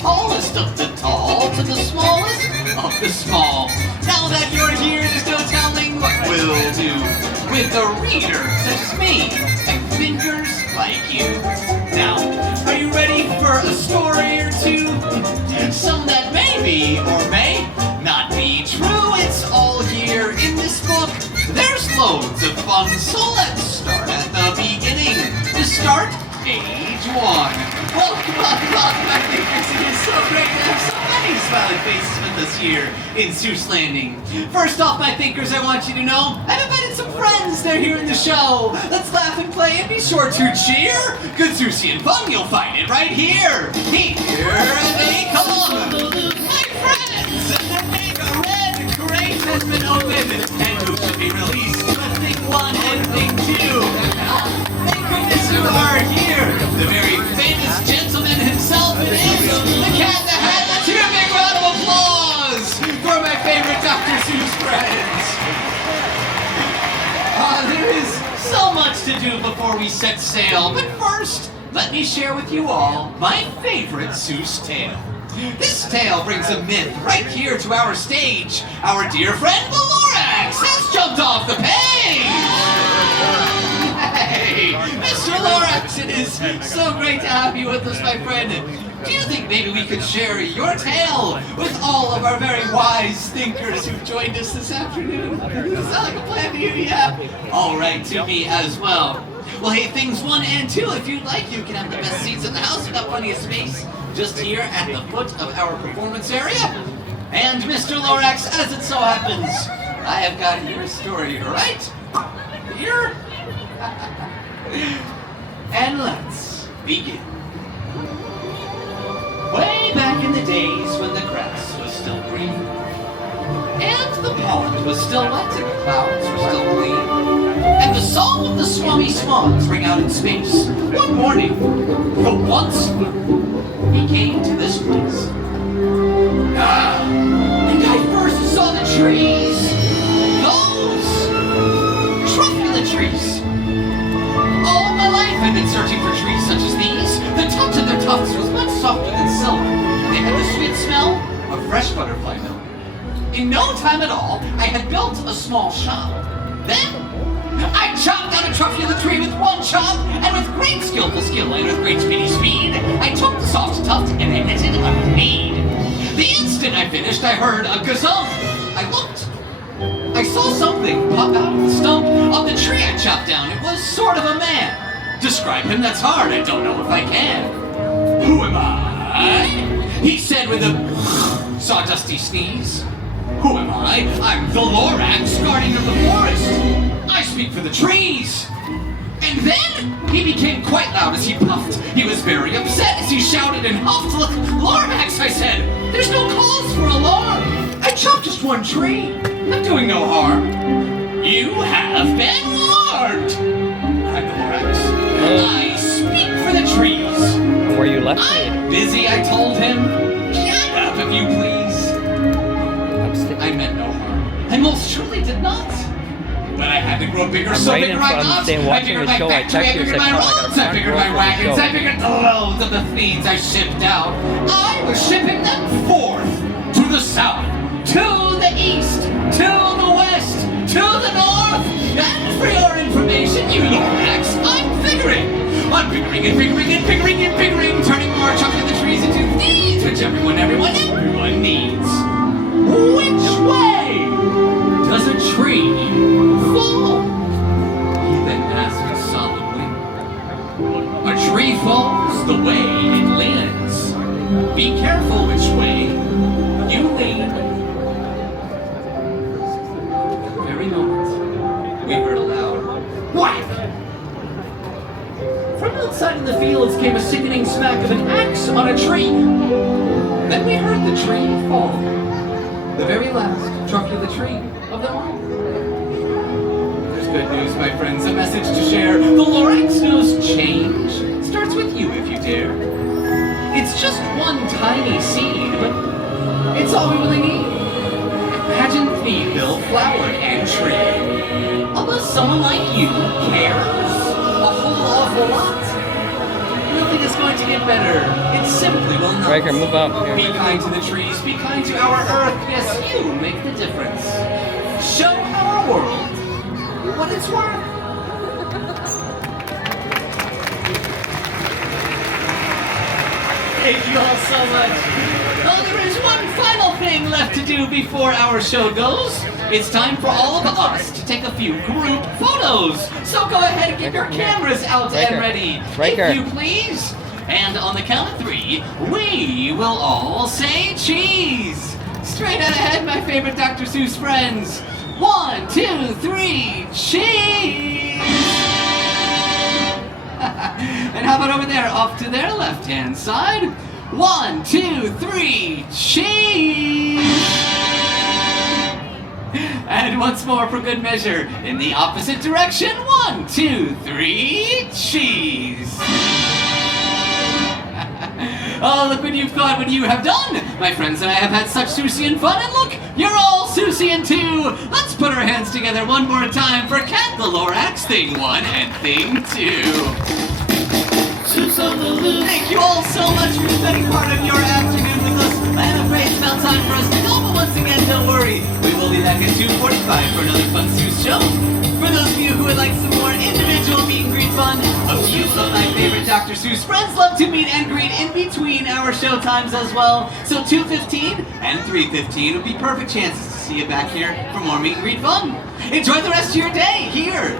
tallest of the tall to the smallest of the small. Now that you're here, there's no telling what we'll do with a reader such as me and thinkers like you. Now, are you ready for a story or two? Some that may be or may not be true. It's all here in this book. There's loads of fun, so let's start at the beginning. To start, page 1. Welcome, my thinkers. It is so great to have so many smiling faces with us here in Suess Landing. First off, my thinkers, I want you to know I've invited some friends. They're here in the show. Let's laugh and play and be sure to cheer. Good Suessian fun, you'll find it right here. Here they come. My friends, the red crate has been opened and who should be released but thing 1 and thing 2. Thank goodness you are here. The very famous gentleman himself is the cat in the hat. Let's hear a big round of applause for my favorite Dr. Seuss friends. There is so much to do before we set sail, but first, let me share with you all my favorite Seuss tale. This tale brings a myth right here to our stage. Our dear friend, the Lorax, has jumped off the page! Hey, Mr. Lorax, it is so great to have you with us, my friend. Do you think maybe we could share your tale with all of our very wise thinkers who've joined us this afternoon? Does that sound like a plan to you? Yeah? All right, to me as well. Well, hey, things 1 and 2, if you'd like, you can have the best seats in the house. We've got plenty of space just here at the foot of our performance area. And Mr. Lorax, as it so happens, I have got your story right here. And let's begin. Way back in the days when the grass was still green, and the pond was still wet and the clouds were still clean, and the song of the swummy swans rang out in space, one morning, for once, he came to this place. And I first saw the trees, those truffula trees. All my life I've been searching for trees such as these. The touch of their tufts was much softer than silk. They had the sweet smell of fresh butterfly milk. In no time at all, I had built a small shop. Then, I chopped down a truffula tree with one chop, and with great skillful skill and with great speedy speed, I took the soft tuft and I knitted a bead. The instant I finished, I heard a gazump. I looked. I saw something pop out of the stump of the tree I chopped down. It was sort of a man. Describe him, that's hard, I don't know if I can. Who am I? He said with a sawdusty sneeze. Who am I? I'm the Lorax, guardian of the forest. I speak for the trees. And then he became quite loud as he puffed. He was very upset as he shouted and huffed. Look, Lorax, I said, there's no cause for alarm. I chopped just one tree. I'm doing no harm. You have been warned. I'm the Lorax. I speak for the trees. And where you left me? I'm busy, I told him. Shut up, if you please. I meant no harm. I most surely did not. But I had to grow bigger, so right bigger I got. I figured my factory, I figured my roads, I figured my wagons, I figured the loads of the things I shipped out. I was shipping them forth, to the south, to the east, to the west, to the north. And for your information, you Lorax, I'm figuring. I'm figuring and figuring and figuring and figuring, turning more chocolate trees into these, which everyone needs. Which way does a tree fall? He then asked solemnly. A tree falls the way it lands. Be careful which way you lean. At the very moment, we heard a loud whack. From outside in the fields came a sickening smack of an axe on a tree. Then we heard the tree fall. The very last truffula tree of them all. There's good news, my friends, a message to share. The Lorax knows change starts with you if you dare. It's just one tiny seed, but it's all we really need. Imagine Thieville, flower, and tree. Unless someone like you cares a whole awful lot. Nothing is going to get better. It simply will not. Riker, move out here. Be kind to the trees, be kind to our Earth. Yes, you make the difference. Show our world what it's worth. Thank you all so much. Oh, there is one final thing left to do before our show goes. It's time for all of us to take a few group photos. So go ahead and get your cameras out and ready, if you please. And on the count of 3, we will all say cheese. Straight out ahead, my favorite Dr. Seuss friends. 1, 2, 3, cheese! And how about over there, off to their left-hand side? 1, 2, 3, cheese! And once more for good measure, in the opposite direction. 1, 2, 3, cheese! Oh, look what you've got, what you have done! My friends and I have had such Seussian fun, and look, you're all Seussian too! Let's put our hands together one more time for Cat the Lorax, Thing 1 and Thing 2. Thank you all so much for spending part of your afternoon with us. I'm afraid it's about time for us to go, but once again, don't worry. We will be back at 2:45 for another fun Seuss show. For those of you who would like some more individual meet and greet fun, a few of my favorite Dr. Seuss friends love to meet and greet in between our show times as well. So 2:15 and 3:15 would be perfect chances to see you back here for more meet and greet fun. Enjoy the rest of your day here